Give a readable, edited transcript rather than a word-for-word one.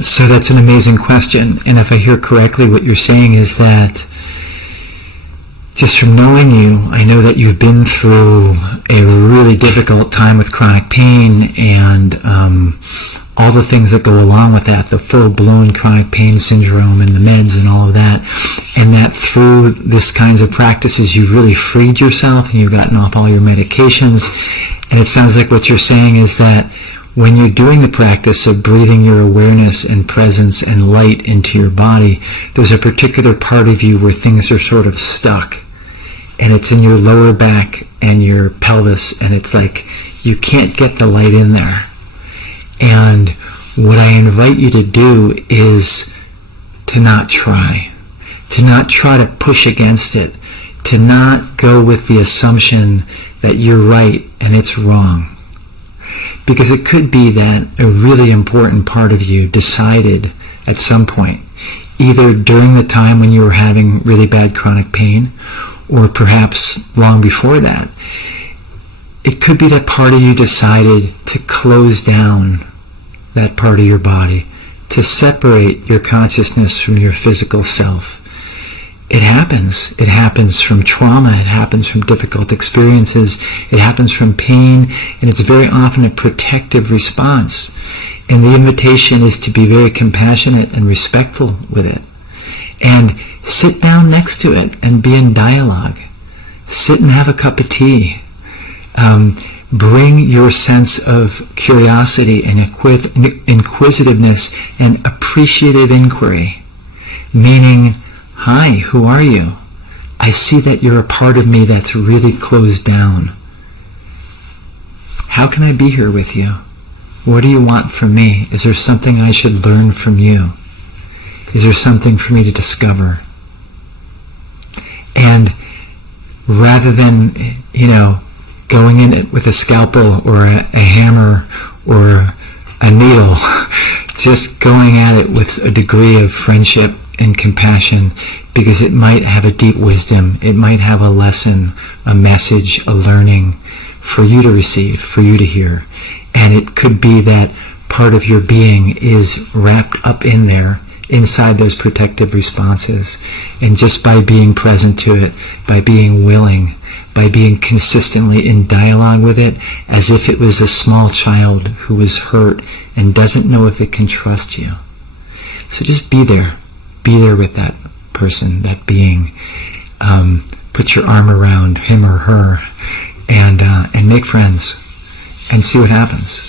So that's an amazing question. And if I hear correctly, what you're saying is that just from knowing you, I know that you've been through a really difficult time with chronic pain and all the things that go along with that, the full-blown chronic pain syndrome and the meds and all of that, and that through this kinds of practices you've really freed yourself and you've gotten off all your medications. And it sounds like what you're saying is that when you're doing the practice of breathing your awareness and presence and light into your body, there's a particular part of you where things are sort of stuck. And it's in your lower back and your pelvis, and it's like you can't get the light in there. And what I invite you to do is to not try to push against it, to not go with the assumption that you're right and it's wrong. Because it could be that a really important part of you decided at some point, either during the time when you were having really bad chronic pain, or perhaps long before that, it could be that part of you decided to close down that part of your body, to separate your consciousness from your physical self. It happens. It happens from trauma. It happens from difficult experiences. It happens from pain, and it's very often a protective response. And the invitation is to be very compassionate and respectful with it. And sit down next to it and be in dialogue. Sit and have a cup of tea. Bring your sense of curiosity and inquisitiveness and appreciative inquiry. Meaning, hi, who are you? I see that you're a part of me that's really closed down. How can I be here with you? What do you want from me? Is there something I should learn from you? Is there something for me to discover? And rather than, going in it with a scalpel or a hammer or a needle, just going at it with a degree of friendship and compassion, because it might have a deep wisdom, it might have a lesson, a message, a learning for you to receive, for you to hear. And it could be that part of your being is wrapped up in there, inside those protective responses. And just by being present to it, by being willing, by being consistently in dialogue with it, as if it was a small child who was hurt and doesn't know if it can trust you. So just be there. Be there with that person, that being. Put your arm around him or her and make friends and see what happens.